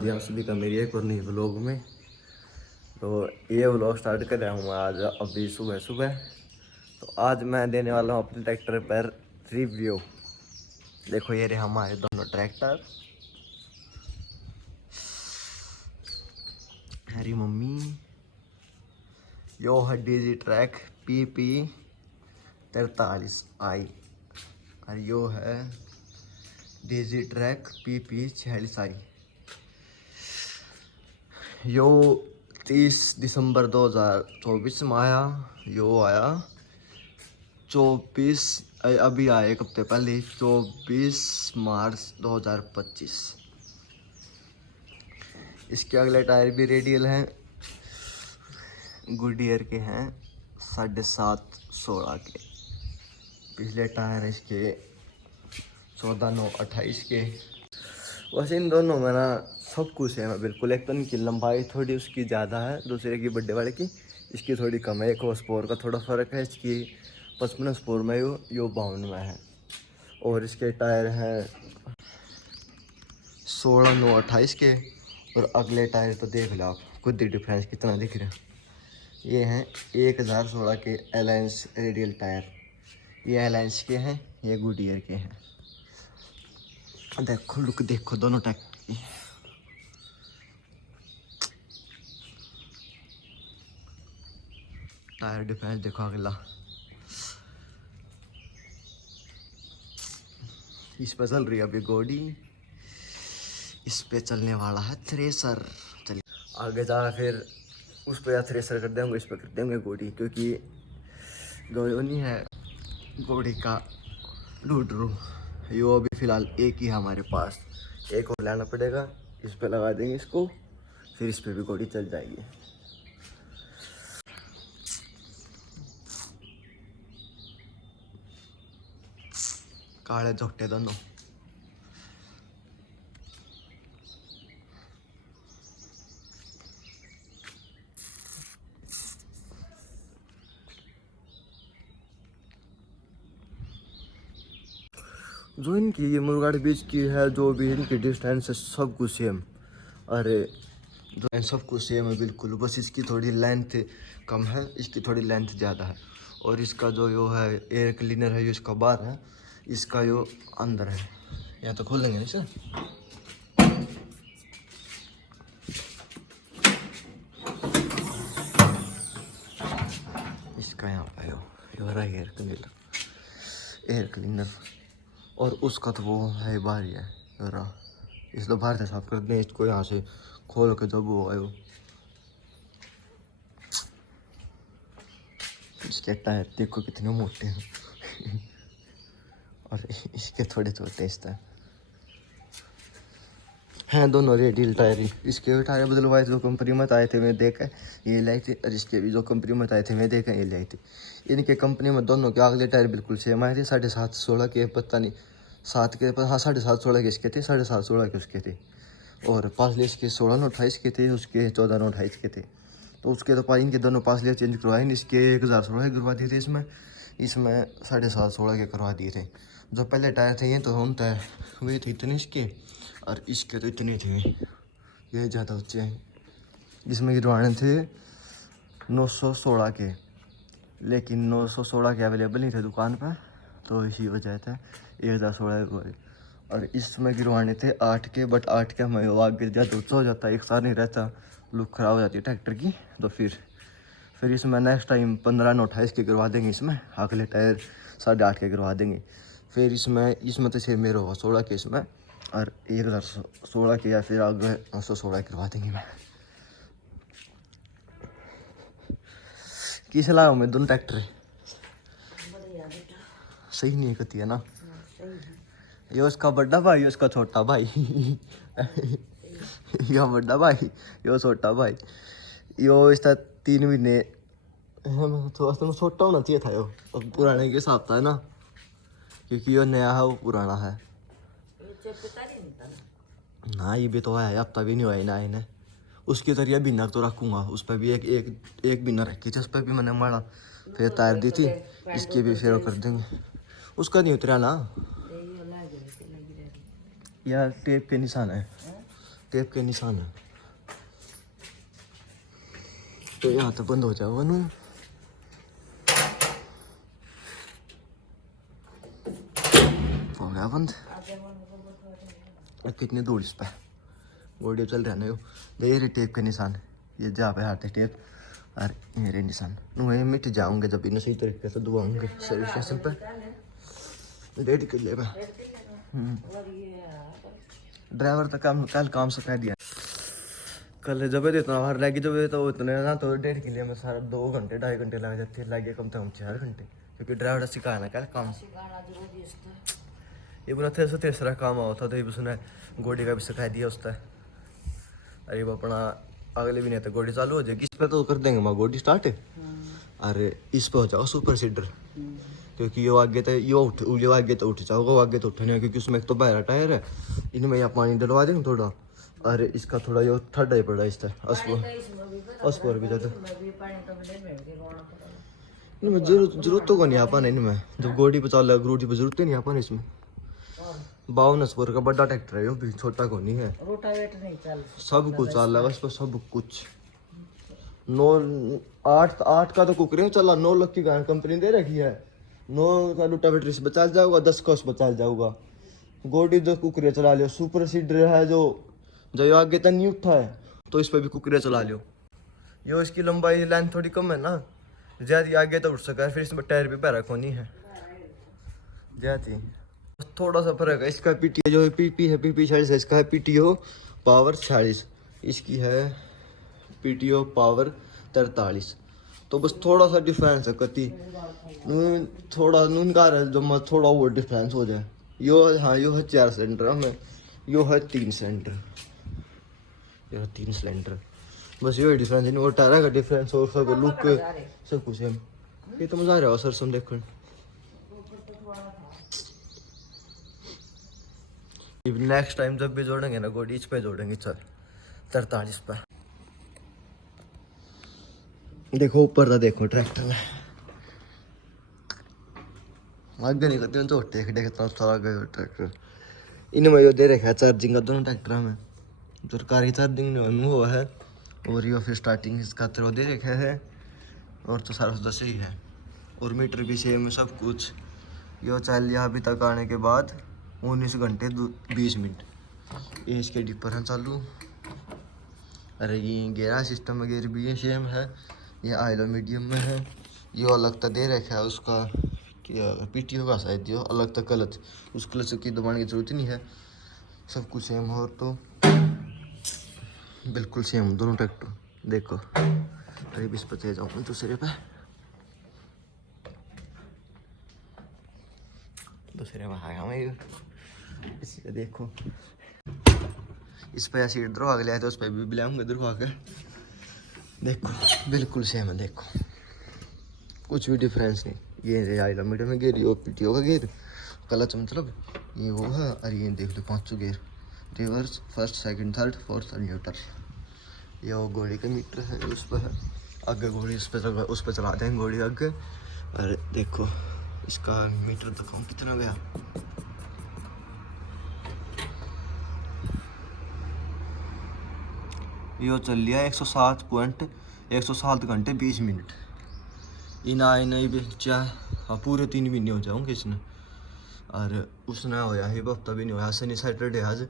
जी आप सभी का मेरी एक और नई व्लॉग में। तो ये व्लॉग स्टार्ट कर रहा हूँ मैं आज अभी सुबह सुबह। तो आज मैं देने वाला हूँ अपने ट्रैक्टर पर रिव्यू। देखो ये रहे हमारे दोनों ट्रैक्टर। हरी मम्मी यो है डीजी ट्रैक PP43i और यो है डीजी ट्रैक PP46i। यो 30 दिसंबर 2024 में आया। यो आया 24 अभी आया एक हफ्ते पहले 24 मार्च 2025। इसके अगले टायर भी रेडियल हैं, गुडियर के हैं 7.5-16 के। पिछले टायर इसके 14-9-28 के। वैसे इन दोनों में ना सब कुछ है बिल्कुल। एक तो इनकी लंबाई थोड़ी उसकी ज़्यादा है, दूसरे की बड्डे वाले की इसकी थोड़ी कम है। एक हॉर्स पावर का थोड़ा फ़र्क है, इसकी 55 हॉर्स पावर में यो 52 में है। और इसके टायर हैं 16-9-28 के। और अगले टायर तो देख लो आप खुद ही डिफरेंस कितना दिख रहा है। ये हैं 1016 के अलायंस रेडियल टायर। ये अलायंस के हैं, ये गुडियर के हैं। देखो लुक देखो दोनों ट्रैक्टर की। टायर डिफरेंस देखो अगला। इस पर चल रही है अभी गोडी, इस पे चलने वाला है थ्रेसर। चलिए आगे जा फिर उस पर या थ्रेसर कर देंगे, इस पर कर देंगे गोडी, क्योंकि गोडी नहीं है गोडी का लूडरू। यो अभी फ़िलहाल एक ही है हमारे पास, एक और लाना पड़ेगा। इस पे लगा देंगे इसको, फिर इस पे भी गोडी चल जाएगी। काले झोटे दोनों। जो इनकी ये मुर्गा बीच की है, जो भी इनकी डिस्टेंस है सब कुछ सेम। अरे जो सब कुछ सेम है बिल्कुल, बस इसकी थोड़ी लेंथ कम है, इसकी थोड़ी लेंथ ज़्यादा है। और इसका जो यो है एयर क्लीनर है, यो इसका बाहर है, इसका यो अंदर है। या तो खोलेंगे नहीं सर। इसका यहाँ पे यो रहा एयर क्लीनर। और उसका तो वो है बाहर ही है रहा। इसलिए बाहर से साफ कर दें इसको, यहाँ से खोल के जब वो आयो। इसके टायर देखो कितने मोटे हैं और इसके थोड़े छोटे इस तरह हैं। दोनों रेडियल टायर ही। इसके टायर बदलवाए जो कंपनी में आए थे मैं देखा ये लाई थी, और इसके भी जो कंपनी में आए थे मैं देखा ये लाई थी। इनके कंपनी में दोनों के अगले टायर बिल्कुल सेम आए थे, 7.5-16 के, पता नहीं 7 के, हाँ 7.5-16 के इसके थे, 7.5-16 के उसके थे। और पासले इसके 16-28 के थे, उसके 14-28 के थे। तो उसके तो इनके दोनों पासले चेंज करवाए। इसके 1016 के करवा दिए थे, इसमें 7.5-16 के करवा दिए थे। जो पहले टायर थे ये तो हम तय हुए थे इतने इसके, और इसके तो इतने थे, ये ज़्यादा ऊँचे हैं। इसमें गिरवाने थे 916 के, लेकिन 916 के अवेलेबल नहीं थे दुकान पर, तो इसी वजह से 1016 के। और इसमें गिरवाने थे 8 के, बट 8 के हमें आग गिर जाता, ऊँचा हो जाता, एक साथ नहीं रहता, लुक ख़राब हो जाती है ट्रैक्टर की। तो फिर इसमें नेक्स्ट टाइम 15-28 के करवा देंगे। इसमें अगले टायर 8.5 के करवा देंगे। फिर इसमें तो सेम मेरा होगा 16 के इसमें, और 1016 के या फिर आगे 916 करवा देंगे। मैं किस लाया मैं दोनों ट्रैक्टर सही नहीं करती है ना। ये उसका बड़ा भाई, उसका छोटा भाई यो बड़ा भाई, यो छोटा भाई। यो इसका 3 महीने थोड़ा सा छोटा होना चाहिए था यो, अब पुराने के हिसाब था ना, क्योंकि यो नया है वो पुराना है ना। ये भी तो है, हफ्ता भी नहीं हुआ ना इन्हें। उसकी तरह बिना तो रखूँगा, उस पर भी एक बिना रखी थी, उस पर भी मैंने मारा, फिर तार दी थी। इसके भी फेरो कर देंगे। उसका नहीं उतरा ना यार, टेप के निशान है, टेप के निशान है। तो यहाँ तो बंद हो जाओ ना, हो गया बंद। कितनी दूर इस पर गोड़ी चल रहा है, ये रही टेप के निशान, ये जहाँ पे हाथ है टेप और मेरे निशान वहीं मिट जाऊंगे जब इन्हें सही तरीके से धुआऊंगे सर्विस स्टेशन पर। 1.5 किले में ड्राइवर तो कल काम सिखा दिया। कल जब इतना बाहर लगी जब तो उतने ना तो 1.5 किले में सारा 2 घंटे 2.5 घंटे लग जाते, लगे कम से कम 4 घंटे, क्योंकि ड्राइवर सिखाना कल काम। ये बोला तेसरा काम आओ था, तो ये उसने गोडी का भी सिखा दिया उसने। अरे वो अपना अगले भी नहीं तो गोडी चालू हो जाएगी। इस पर तो कर देंगे माँ गोडी स्टार्ट है। अरे इस पर हो जाओ सुपर सीडर, क्योंकि ये आगे तो ये आगे तो उठ जाओगे, आगे तो उठने, क्योंकि उसमें एक तो बहरा टायर है, इनमें यहाँ पानी डलवा देंगे थोड़ा। अरे इसका थोड़ा ये ठंडा ही पड़ा इस पर भी जाता इनमें जरूरत तो नहीं आपा इनमें, जब गोडी पे चाल गोडी पे जरूरत ही नहीं आपा इसमें। 52 स्पोर का बड़ा ट्रैक्टर है, यो भी छोटा को नहीं है, सब कुछ चल रहा है बस सब कुछ। 8 का तो कुकरे चला, 9 लाख की कंपनी दे रखी है, 9 का रोटावेटर से बचा जाऊगा, 10 का बचा जाऊगा। गोडी जो कुकरे चला लियो, सुपर सीडर है जो आगे तक नहीं उठा है तो इस पर भी कुकरे चला लियो। यो इसकी लंबाई लाइन थोड़ी कम है ना, ज्यादा आगे तो उठ सका है, फिर इसमें टायर भी पैरा को नहीं है ज्यादा, थोड़ा सा फर्क है। इसका पीटी जो है पीपी है, पीपी 40 है, इसका है पीटीओ पावर 40, इसकी है पीटीओ पावर 43, तो बस थोड़ा सा डिफरेंस है। कति थोड़ा नून का है जो मत थोड़ा वो डिफरेंस हो जाए। यो हाँ यो है 4 सिलेंडर में, यो है 3 सिलेंडर, यो है 3 सिलेंडर, बस यो डिफरेंस है। और टायर का डिफरेंस और सब लुक सब कुछ है। ये तो मजा आ रहा है सर सुन देखो। नेक्स्ट टाइम जब भी जोड़ेंगे ना गोडी इस पे जोड़ेंगे, चल 43 पे। देखो ऊपर था, देखो ट्रैक्टर में आगे नहीं करते तो देखता सारा गया ट्रैक्टर। इनमें यो दे रखा है चार्जिंग का, दोनों ट्रैक्टर में सरकारी चार्जिंग हुआ है, और यो फिर स्टार्टिंग इसका तो दे रखा है, और तो सारा सुधा सही है, और मीटर भी सेम है सब कुछ। यो चल लिया अभी तक आने के बाद 19 घंटे 20 मिनट। ये इसके डिपर हैं चालू। अरे ये गेयर सिस्टम में गेयर भी सेम है, ये आइलो मीडियम में है। ये अलग तक दे रखा है उसका पीटीओ का शायद, यो अलग तक क्लच, उस क्लच की दबाने की जरूरत नहीं है, सब कुछ सेम। और तो बिल्कुल सेम दोनों ट्रैक्टर। देखो अरे 20 पे चले जाऊँ दूसरे पे, दूसरे में आया मैं इसी पे। देखो इस पे ऐसे इधर आ गया तो उस पर भी बुलाऊंगा इधर आकर। देखो बिल्कुल सेम है, देखो कुछ भी डिफरेंस नहीं। ये आइला मीटर में गेर, ये पीटीओ का गेर, क्लच मतलब ये वो है। और ये देख लो 5 गेर, reverse, first, second, third, fourth और न्यूट्रल। ये वो घोड़ी का मीटर है, उस पर है आगे घोड़ी, उस पर चला देंगे घोड़ी आगे। और देखो इसका मीटर तो कम कितना गया, यो चल लिया 107 घंटे 20 मिनट। इना भी हाँ पूरे 3 महीने हो जाऊँगे इसने। और उसने होया ही हफ्ता भी नहीं होया, शनि सैटरडे आज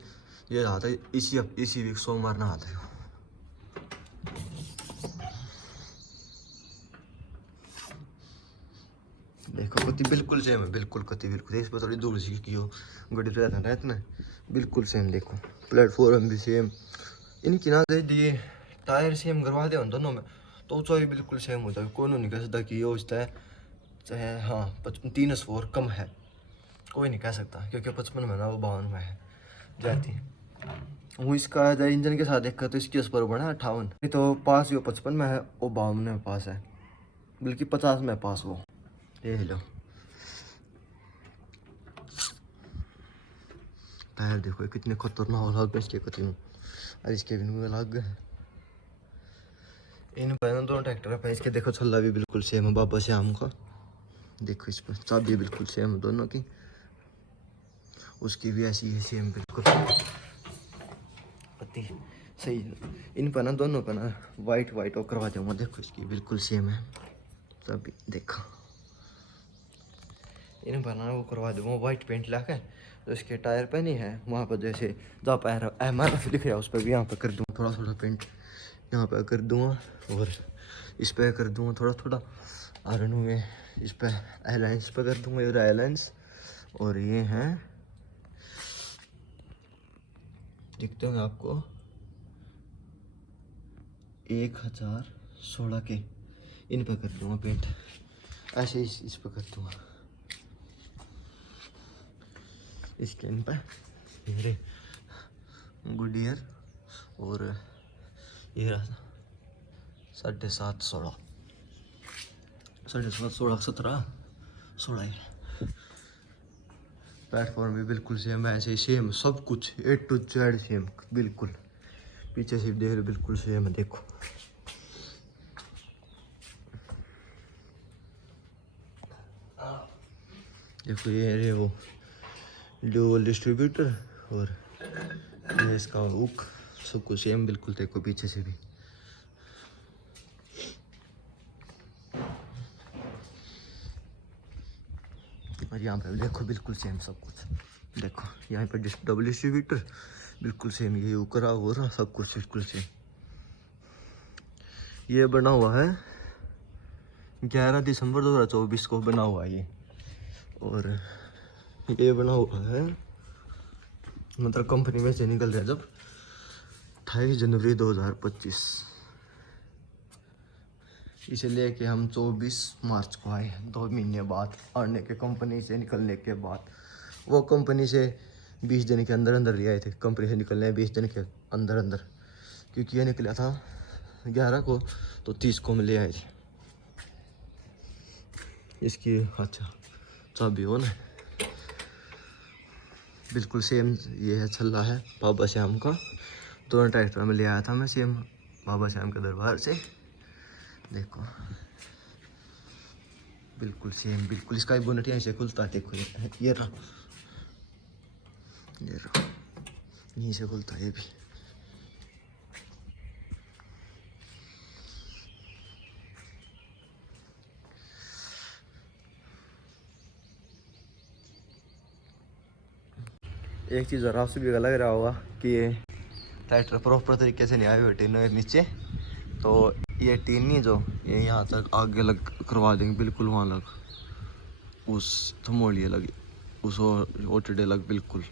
ये रहा था, इसी वीक सोमवार नहा था। देखो कति बिल्कुल सेम है, बिल्कुल कति बिल्कुल। इस पर थोड़ी दूर सी की हो गड्डी पे रहता है इतना, बिल्कुल सेम। देखो प्लेटफॉर्म भी सेम, इनकी ना ये टायर सेम करवा दे दोनों में तो ऊंचाई बिल्कुल सेम हो जाए। कौन नहीं कह सकता कि ये उचता है चाहे हाँ 3 स्कोर कम है, कोई नहीं कह सकता, क्योंकि 55 में ना वो 52 में है जाती। वो इसका इंजन के साथ देखा तो इसकी स्कोर बना 58, तो पास वो 55 में है, वो 52 में पास है, बल्कि 50 में पास वो। देख लो टायर देखो कितने खतरनाक अलग है इसके कति में, और इसके भी अलग है। इन पहले दोनों ट्रैक्टर है इसके। देखो छल्ला भी बिल्कुल सेम है बाबा श्याम का, देखो इस पर चाबी बिल्कुल सेम है दोनों की, उसकी भी ऐसी ही सेम बिल्कुल। आती है सही। इन पर ना दोनों पर ना वाइट वाइट और करवा दूँगा। देखो इसकी बिल्कुल सेम है सभी। देखो इन पर ना वो करवा दूँगा वाइट पेंट ला के। तो इसके टायर पे नहीं है वहाँ पर जैसे जहाँ पर MRF लिख रहा है उस पर भी यहाँ पर कर दूँगा थोड़ा थोड़ा पेंट। यहाँ पर कर दूँगा और इस पर कर दूँगा थोड़ा थोड़ा। और में इस पर एयरलाइंस पर कर दूँगा। ये एयरलाइंस और ये हैं दिखते होंगे आपको 1016 के। इन पर कर दूँगा पेंट ऐसे इस पर कर दूँगा। इसके इन पर मेरे गुडियर और ये 7.5 16 7.5 16 17 16 है। प्लेटफॉर्म भी बिल्कुल सेम है ऐसे ही सेम सब कुछ A to Z सेम बिल्कुल। पीछे से देख रहे बिल्कुल सेम है। देखो देखो ये वो डुअल डिस्ट्रीब्यूटर और ये इसका हुक सब कुछ सेम बिल्कुल। देखो पीछे से भी और यहाँ पे देखो बिल्कुल सेम सब कुछ। देखो यहाँ पर डबल डिस्ट्रीब्यूटर बिल्कुल सेम। ये उकरा हो रहा सब कुछ बिल्कुल सेम। ये बना हुआ है 11 दिसंबर 2024 को बना हुआ है ये। और ये बना हुआ है मतलब कंपनी में से निकल रहा है जब 28 जनवरी 2025। इसे लेके हम 24 मार्च को आए 2 महीने बाद आने के कंपनी से निकलने के बाद। वो कंपनी से 20 दिन के अंदर अंदर ले आए थे। कंपनी से निकलने 20 दिन के अंदर अंदर क्योंकि ये निकला था 11 को तो 30 को हम ले आए थे। इसकी अच्छा चाबी हो ना बिल्कुल सेम। ये है छल्ला है बाबा श्याम का। दोनों ट्रैक्टर में ले आया था मैं सेम बाबा श्याम के दरबार से। देखो बिल्कुल सेम बिल्कुल। इसका भी बोनट यहीं से खुलता है। देखो ये रहा यहीं से खुलता है ये भी। एक चीज़ और आपसे भी लग रहा होगा कि ये ट्रैक्टर प्रॉपर तरीके से नहीं आए हुए टीन नीचे। तो ये टीन नहीं जो ये यहाँ तक आगे लग करवा देंगे बिल्कुल। वहाँ लग उस थमोलिए लगे उस ओटडे लग बिल्कुल।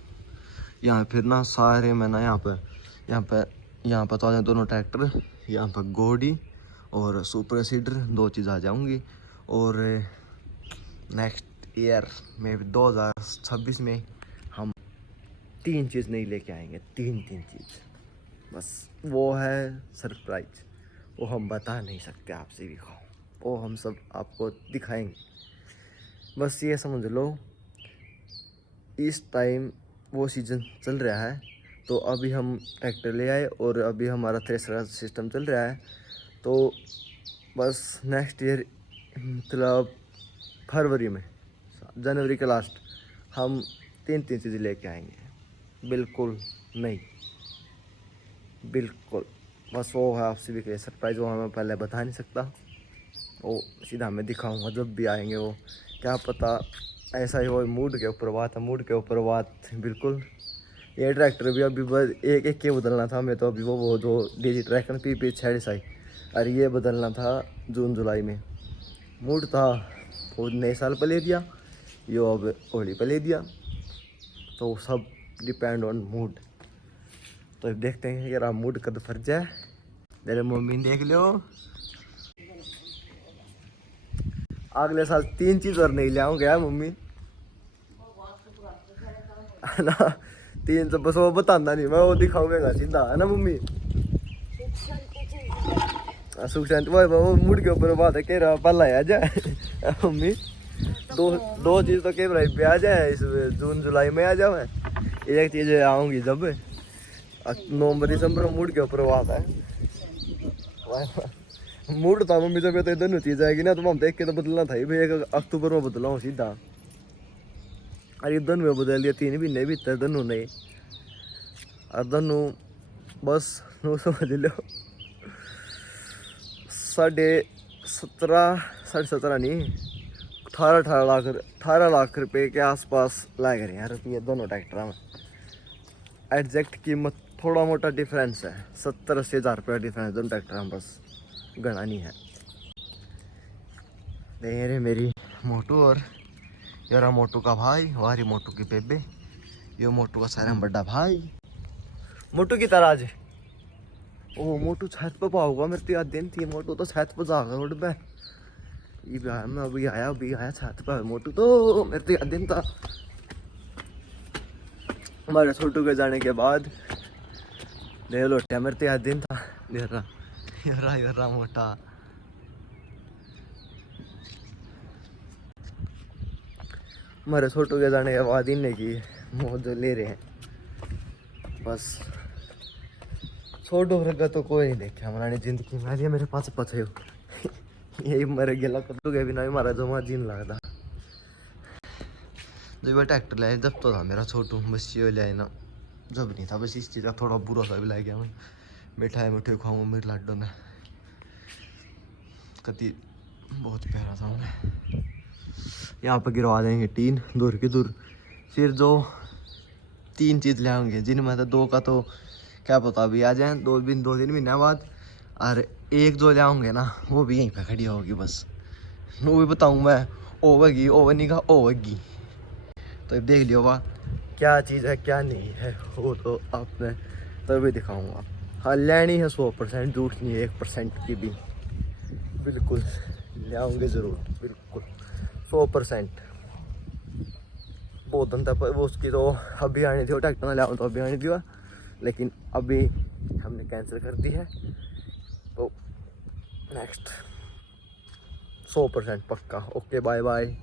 यहाँ फिर ना सारे में ना यहाँ पर तो आ जाए दोनों ट्रैक्टर। यहाँ पर गोडी और सुपर सीडर 2 चीज़ आ जाऊँगी। और नेक्स्ट ईयर में 2026 में हम 3 चीज़ नहीं लेके आएंगे। तीन चीज़ बस। वो है सरप्राइज। वो हम बता नहीं सकते आपसे भी। वो हम सब आपको दिखाएंगे। बस ये समझ लो इस टाइम वो सीज़न चल रहा है। तो अभी हम ट्रैक्टर ले आए और अभी हमारा थ्रेशर सिस्टम चल रहा है। तो बस नेक्स्ट ईयर मतलब फरवरी में जनवरी के लास्ट हम 3 चीज़ें लेके आएंगे। बिल्कुल नहीं बिल्कुल बस वो है आपसे भी कहिए सरप्राइज़। वो मैं पहले बता नहीं सकता। वो सीधा मैं दिखाऊंगा जब भी आएंगे। वो क्या पता ऐसा ही हो। मूड के ऊपर बात है। मूड के ऊपर बात बिल्कुल। ये ट्रैक्टर भी अभी बस एक के बदलना था मैं। तो अभी वो जो डीजी ट्रैक्टर PP 6 और ये बदलना था जून जुलाई में। मूड था वो नए साल पर ले दिया। यो अब होली पर ले दिया। तो सब डिपेंड ऑन मूड। तो देखते हैं यार मूड कद फर जाए। मेरे मम्मी देख लो अगले साल 3 चीज़ और नहीं ले आऊँगा यार मम्मी ना। 3 तो बस वो बताना नहीं मैं वो दिखाऊंगा सीधा है ना मम्मी। सुख शांति वो मूड के ऊपर बात है। कह रहा पल आ जाए मम्मी। दो चीज़ तो कह रहा पे आ जाए इस जून जुलाई में आ जाओ। एक चीज़ आऊँगी जब नवंबर दिसंबर में। मूड के ऊपर बात है। मूड था मम्मी जब तो दोनों चीज़ आएगी ना तो हम देख के तो बदलना था भाई। 1 अक्टूबर में बदलाऊँ सीधा। अरे दोनों में बदल दिया 3 महीने भीतर दोनों ने। और दोनों बस 9 समझ लो 17.5 नहीं 18 लाख रुपए के आसपास लग रहे हैं रुपये दोनों ट्रैक्टर में। एग्जैक्ट कीमत थोड़ा मोटा डिफरेंस है, 70-80 हज़ार रुपये डिफरेंस दोनों ट्रैक्टर में, बस गणा नहीं है। देख रहे मेरी मोटू और यारा मोटू का भाई, वारी मोटू की बेबे, ये मोटू का सारा बड़ा भाई मोटू की तरह आज। ओ मोटू छत पे पाऊंगा मेरे तो याद दिन थी, मोटू तो छत पे जाकर रोड पे ये भी आया, मैं अभी आया छत पे मोटू तो मेरे तो याद दिन था। हमारे छोटू के जाने के बाद ले लोटिया मेरे तो याद दिन था। यारा मोटा हमारे छोटू के जाने के बाद इन्हें की मौज ले रहे हैं बस। छोटू वर्गा तो कोई नहीं देखे हमारी जिंदगी में, ये मेरे पास पथे हो यही मर गया कद्दू के बिना भी मारा जमा जीन लगता। जब वह ट्रैक्टर लाया जब तो था मेरा छोटू, बस ये ले आए ना जब नहीं था, बस इस चीज़ का थोड़ा बुरा सा भी ला गया मैं। मिठाई मिठाई खाऊंगा मेरे लाडो ने कति बहुत प्यारा था उन्हें। यहाँ पर गिरवा देंगे टीन दूर की दूर, फिर जो 3 चीज़ ले आएंगे जिनमें से 2 का तो क्या पता अभी आ जाए 2-3 महीने बाद, और 1 जो ले आऊँगे ना वो भी यहीं पे खड़ी होगी बस। वो भी बताऊँ मैं ओवेगी ओवनी का ओवेगी, तो देख लियो वाह क्या चीज़ है क्या नहीं है वो तो आपने तभी दिखाऊँगा। हाँ लेनी है 100%, झूठ नहीं है 1% की भी, बिल्कुल ले आऊँगे ज़रूर बिल्कुल 100%। बहुत दिन तक वो उसकी तो अभी आनी थी, वो ट्रैक्टर में ले आऊँ तो अभी आनी थी, लेकिन अभी हमने कैंसिल कर दी है। तो नेक्स्ट 100% पक्का। Okay bye bye.